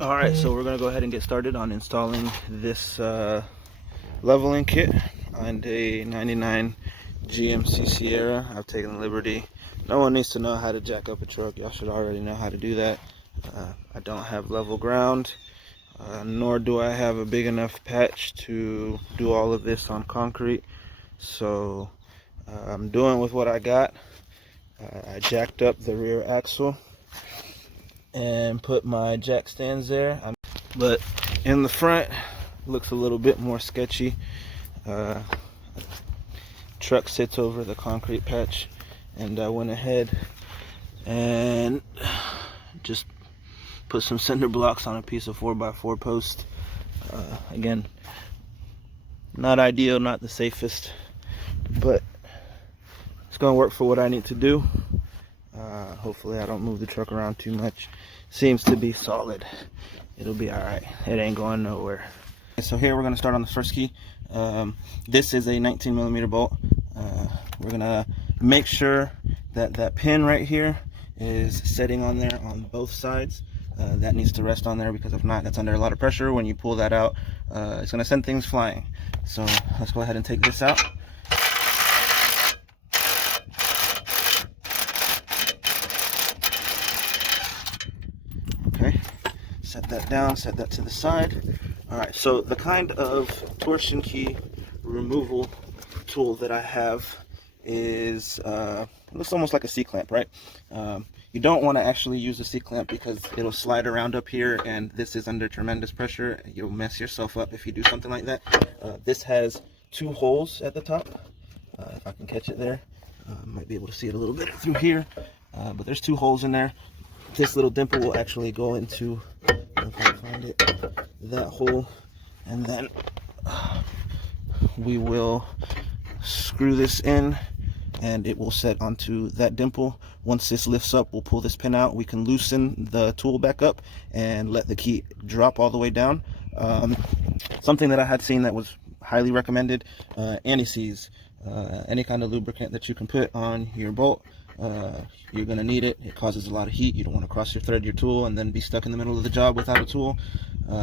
Alright, so we're going to go ahead and get started on installing this leveling kit on a 99 GMC Sierra. I've taken the liberty. No one needs to know how to jack up a truck. Y'all should already know how to do that. I don't have level ground, nor do I have a big enough patch to do all of this on concrete. So I'm doing with what I got. I jacked up the rear axle and put my jack stands there, but in the front looks a little bit more sketchy. Truck sits over the concrete patch, and I went ahead and just put some cinder blocks on a piece of 4x4 post. Again, not ideal, not the safest, but it's gonna work for what I need to do. Hopefully I don't move the truck around too much. Seems to be solid. It'll be alright. It ain't going nowhere. So here we're going to start on the first key. This is a 19mm bolt. We're going to make sure that that pin right here is setting on there on both sides. That needs to rest on there, because if not, that's under a lot of pressure. When you pull that out, it's going to send things flying. So let's go ahead and take this out. Okay, set that down, set that to the side. Alright, so the kind of torsion key removal tool that I have is, it looks almost like a C-clamp, right? You don't want to actually use a C-clamp because it'll slide around up here, and this is under tremendous pressure. You'll mess yourself up if you do something like that. This has two holes at the top. If I can catch it there, might be able to see it a little bit through here, but there's two holes in there. This little dimple will actually go into, if I can find it, that hole, and then we will screw this in and it will set onto that dimple. Once this lifts up, we'll pull this pin out. We can loosen the tool back up and let the key drop all the way down. Something that I had seen that was highly recommended, anti-seize, any kind of lubricant that you can put on your bolt. You're going to need it. It causes a lot of heat. You don't want to cross thread your tool and then be stuck in the middle of the job without a tool.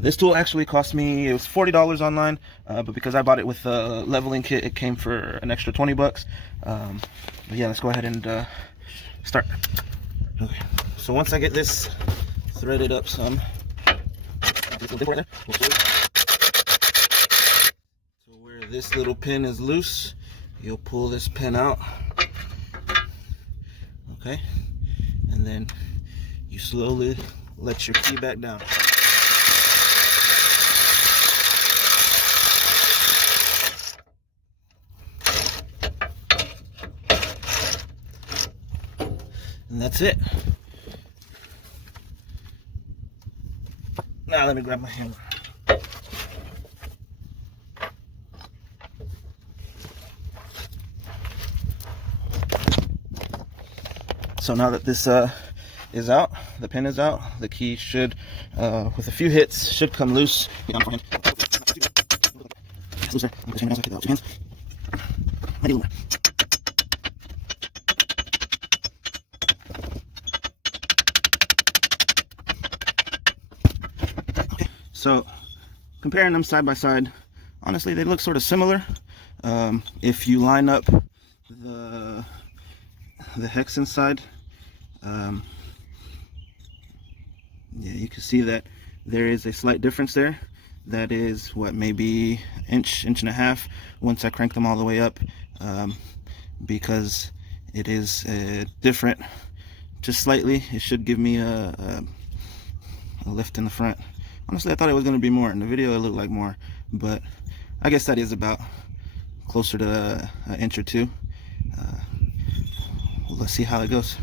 This tool actually cost me, it was $40 online, but because I bought it with the leveling kit, it came for an extra 20 bucks. But yeah, let's go ahead and start. Okay, so once I get this threaded up some, this little dip right there, so where this little pin is loose, you'll pull this pin out. Okay, and then you slowly let your key back down. And that's it. Now let me grab my hammer. So now that this is out, the pin is out, the key should, with a few hits, should come loose. So comparing them side by side, honestly they look sort of similar. If you line up the hex inside, yeah, you can see that there is a slight difference there. That is what, maybe inch and a half once I crank them all the way up, because it is different just slightly. It should give me a lift in the front. Honestly, I thought it was going to be more. In the video it looked like more, but I guess that is about closer to an inch or two. Let's see how it goes.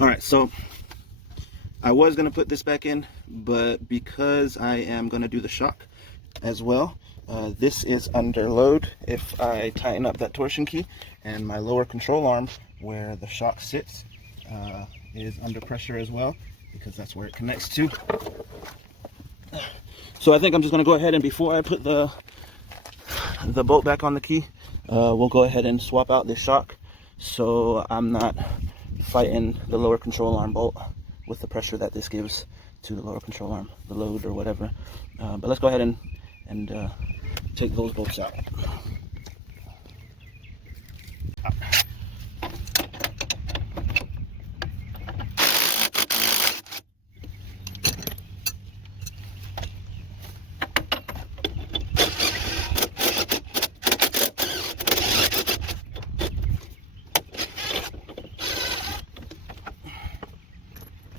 Alright, so I was going to put this back in, but because I am going to do the shock as well, this is under load. If I tighten up that torsion key, and my lower control arm where the shock sits is under pressure as well, because that's where it connects to. So I think I'm just going to go ahead and before I put the bolt back on the key, we'll go ahead and swap out this shock so I'm not fighting the lower control arm bolt with the pressure that this gives to the lower control arm, the load or whatever. But let's go ahead and take those bolts out.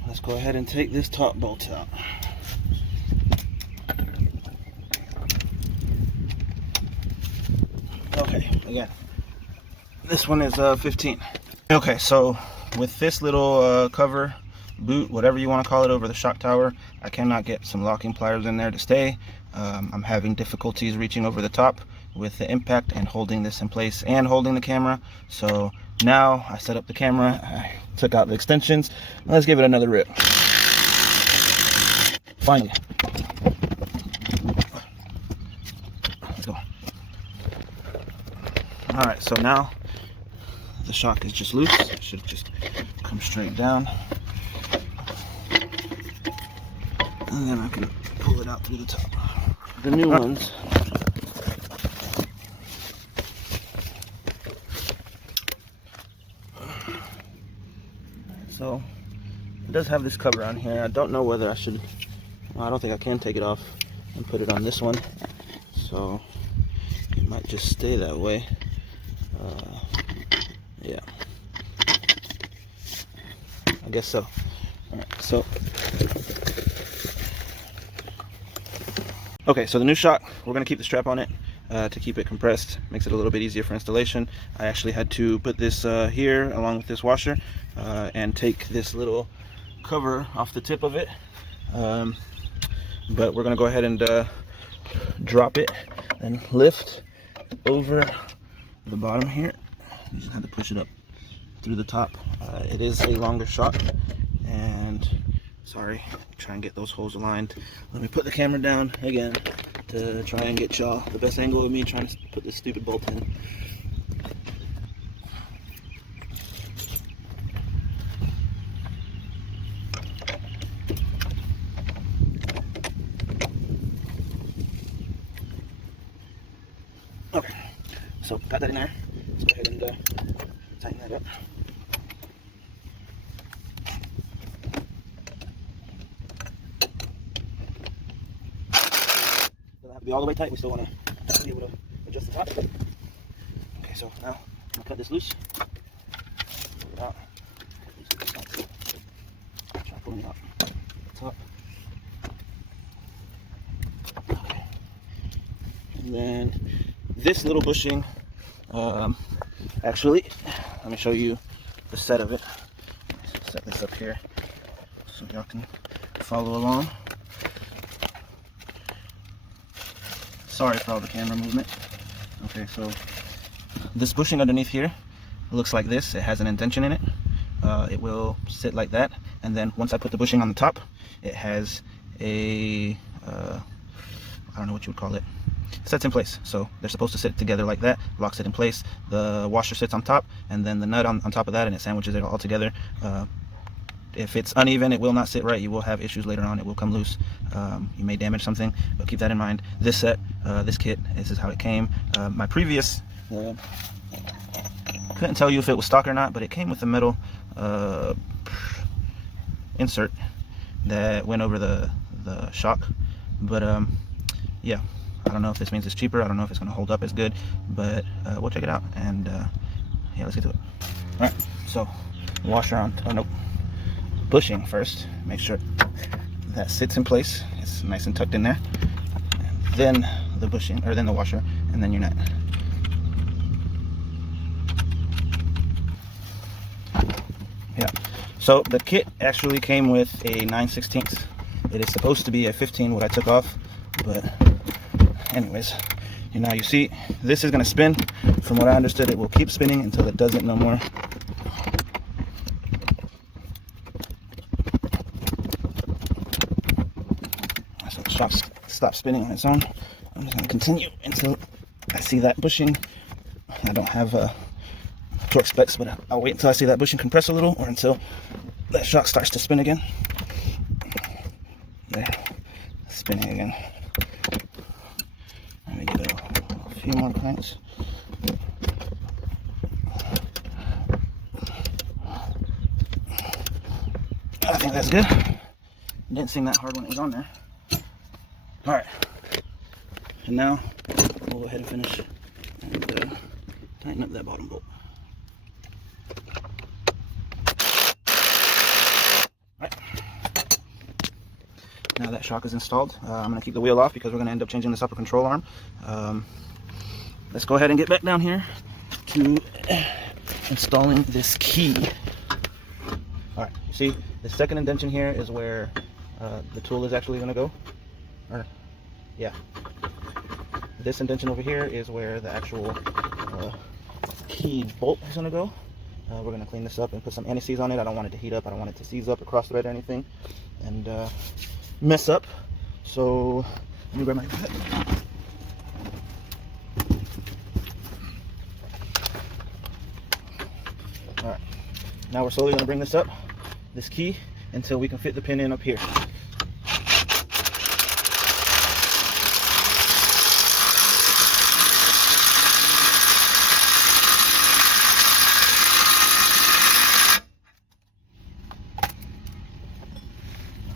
Let's go ahead and take this top bolt out. Okay, again, this one is 15. Okay, so with this little cover, boot, whatever you want to call it, over the shock tower, I cannot get some locking pliers in there to stay. I'm having difficulties reaching over the top with the impact and holding this in place and holding the camera. So now I set up the camera, I took out the extensions. Let's give it another rip. Finally. Let's go. Alright, so now the shock is just loose. It should just come straight down. And then I can pull it out through the top. The new ones. So it does have this cover on here. I don't know whether I should, well, I don't think I can take it off and put it on this one. So it might just stay that way. Yeah, I guess so. Alright, so okay, so the new shock, we're going to keep the strap on it to keep it compressed. Makes it a little bit easier for installation. I actually had to put this here along with this washer and take this little cover off the tip of it. But we're going to go ahead and drop it and lift over the bottom here. You just have to push it up through the top. It is a longer shock, and sorry, try and get those holes aligned. Let me put the camera down again to try and get y'all the best angle of me trying to put this stupid bolt in. Okay, so got that in there. Let's go ahead and tighten that up. Doesn't have to be all the way tight. We still want to be able to adjust the top. Okay, so now I'm gonna cut this loose. Pull it out. Try pulling it out. The top. Okay. And then this little bushing. Actually, let me show you the set of it. Set this up here so y'all can follow along. Sorry for all the camera movement. Okay, so this bushing underneath here looks like this. It has an indentation in it. It will sit like that, and then once I put the bushing on the top, it has a I don't know what you would call it. Sets in place, so they're supposed to sit together like that, locks it in place. The washer sits on top, and then the nut on top of that, and it sandwiches it all together. If it's uneven, it will not sit right. You will have issues later on. It will come loose. You may damage something, but keep that in mind. This set, this kit, this is how it came. My previous, couldn't tell you if it was stock or not, but it came with a metal insert that went over the shock. But yeah, I don't know if this means it's cheaper. I don't know if it's going to hold up as good, but we'll check it out. And yeah, let's get to it. All right, so washer on. Oh nope. Bushing first. Make sure that sits in place. It's nice and tucked in there. And then the bushing, or then the washer, and then your nut. Yeah. So the kit actually came with a 9/16. It is supposed to be a 15, what I took off, but anyways, now you see this is going to spin. From what I understood, it will keep spinning until it doesn't no more. So the shock's stop spinning on its own. I'm just going to continue until I see that bushing. I don't have torque specs, but I'll wait until I see that bushing compress a little, or until that shock starts to spin again. There, spinning again. Let me give it a few more cranks. I think that's good. Didn't sing that hard when it was on there. Alright. And now we'll go ahead and finish and tighten up that bottom bolt. Alright. Now that shock is installed, I'm going to keep the wheel off because we're going to end up changing this upper control arm. Let's go ahead and get back down here to installing this key. Alright, you see the second indentation here is where the tool is actually going to go. Or, yeah. This indentation over here is where the actual key bolt is going to go. We're going to clean this up and put some anti-seize on it. I don't want it to heat up. I don't want it to seize up or cross thread or anything and mess up. So let me grab my pad. Alright, now we're slowly going to bring this up, this key, until we can fit the pin in up here.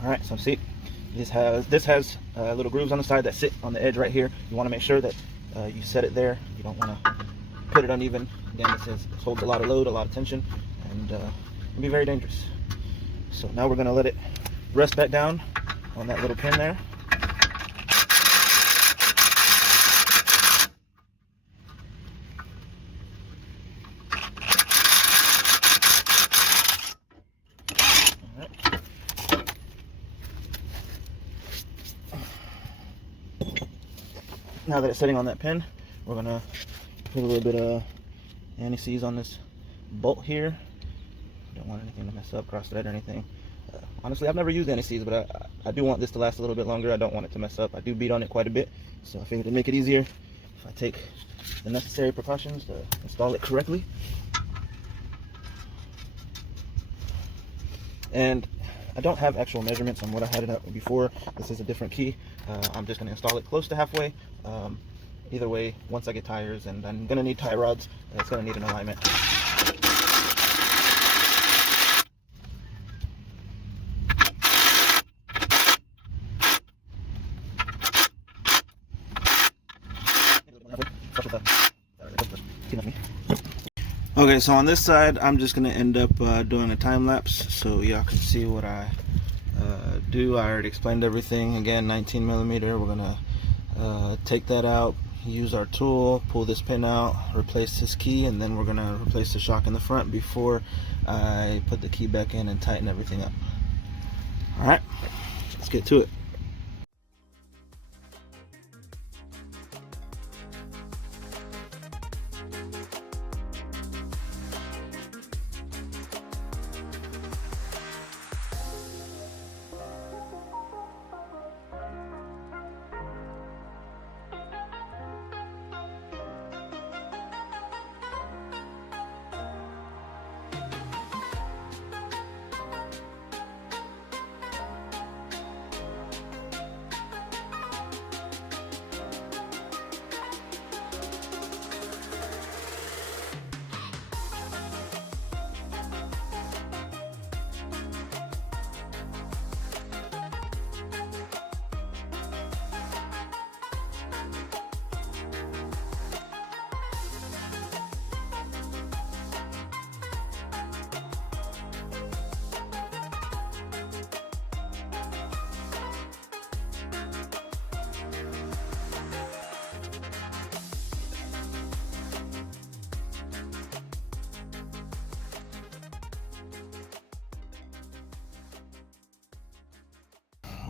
Alright, so see, this has little grooves on the side that sit on the edge right here. You want to make sure that you set it there. You don't want to put it uneven. Again, this holds a lot of load, a lot of tension, and it can be very dangerous. So now we're going to let it rest back down on that little pin there. Now that it's sitting on that pin, we're going to put a little bit of anti-seize on this bolt here. Don't want anything to mess up, cross thread or anything. Honestly, I've never used anti-seize, but I do want this to last a little bit longer. I don't want it to mess up. I do beat on it quite a bit, so I figured to make it easier if I take the necessary precautions to install it correctly. And I don't have actual measurements on what I had it at before. This is a different key. I'm just going to install it close to halfway. Either way, once I get tires, and I'm going to need tie rods, and it's going to need an alignment. Okay, so on this side, I'm just going to end up doing a time lapse so y'all can see what I do. I already explained everything. Again, 19 millimeter. We're going to take that out, use our tool, pull this pin out, replace this key, and then we're going to replace the shock in the front before I put the key back in and tighten everything up. Alright, let's get to it.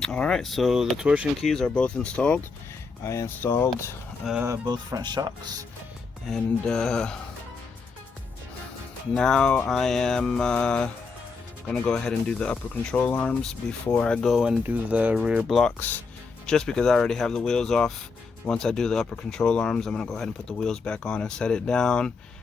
Alright, so the torsion keys are both installed. I installed both front shocks, and now I am going to go ahead and do the upper control arms before I go and do the rear blocks just because I already have the wheels off. Once I do the upper control arms, I'm gonna go ahead and put the wheels back on and set it down.